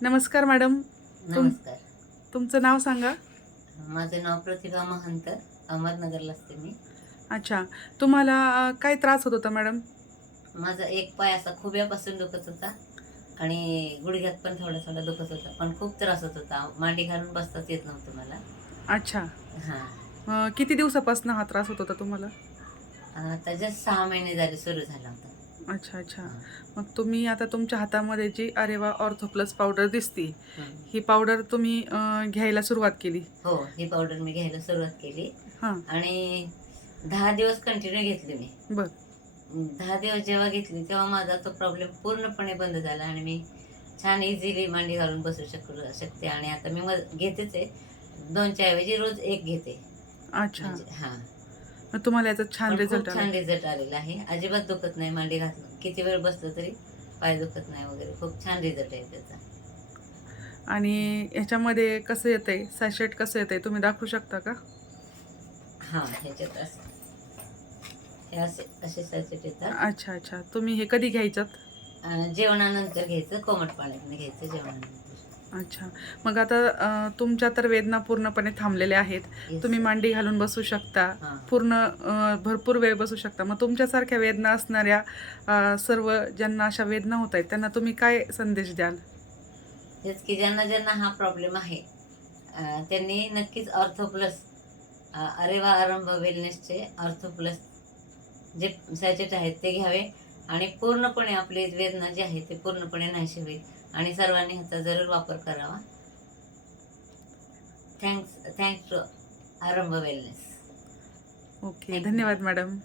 नमस्कार मॅडम. नमस्कार. तुमचं नाव सांगा. माझं नाव प्रतिभा महंत. अहमदनगरला असते मी. अच्छा. तुम्हाला काय त्रास होत होता मॅडम? माझा एक पाय असा खुब्यापासून दुखत होता आणि गुडघ्यात पण थोडा थोडा दुखत होता, पण खूप त्रास होत होता. मांडी घालून बसताच येत नव्हतं मला. अच्छा. हां. किती दिवसापासून हा त्रास होत होता तुम्हाला? आता जस्ट 6 महिने झाले सुरू झाला होता. अच्छा, अच्छा. हां. मग तुम्ही आता तुमच्या हातामध्ये जी अरेवा ऑर्थो प्लस पावडर दिसती, हं. ही पावडर तुम्ही घ्यायला सुरुवात केली. हो, ही पावडर मी घ्यायला सुरुवात केली हां. आणि 10 दिवस कंटिन्यू घेतली मी. बरं. 10 दिवस जेव्हा घेतली तेव्हा माझा तो प्रॉब्लेम पूर्णपणे बंद झाला आणि मी छान इझिली मांडी घालून बसू शकते आणि आता मी घेतेच आहे. 2च्या ऐवजी रोज 1 घेते. अच्छा. म्हणजे हां. मग तुम्हाला याचा छान पण रिझल्ट खूप आलाय. छान रिझल्ट आलेला आहे. अजिबात दुखत नाही मांडी घातलं. किती वेळ बसलं तरी पाय दुखत नाही वगैरे. खूप छान रिझल्ट आहे त्याचा. आणि ह्याच्यामध्ये कसं येतंय, सॅशेट कसं येतंय तुम्ही दाखवू शकता का? हां, ह्याच्यात असं हे असे सॅचेट येतात. अच्छा, अच्छा. तुम्ही हे कधी घ्यायच्यात? जेवणानंतर घ्यायचं, कोमट पाण्यातनं घ्यायचं जेवणानंतर. अच्छा. मग आता तुमच्या तर वेदना पूर्णपणे थांबलेल्या आहेत. येस तुम्ही सर. मांडी घालून बसू शकता. हां. पूर्ण भरपूर वेळ बसू शकता. मग तुमच्यासारख्या वेदना असणाऱ्या सर्व ज्यांना अशा वेदना होत आहेत, त्यांना तुम्ही काय संदेश द्याल? तेच की ज्यांना ज्यांना हा प्रॉब्लेम आहे त्यांनी नक्कीच ऑर्थो प्लस अरेवा आरंभ वेलनेसचे ऑर्थो प्लस जे सॅचेट आहेत ते घ्यावे आणि पूर्णपणे आपली वेदना जी आहे ते पूर्णपणे नाहीशी होईल आणि सर्वांनी ह्याचा जरूर वापर करावा. थँक्स टू आरंभ वेलनेस. ओके. थँक्यू धन्यवाद मॅडम. मॅडम.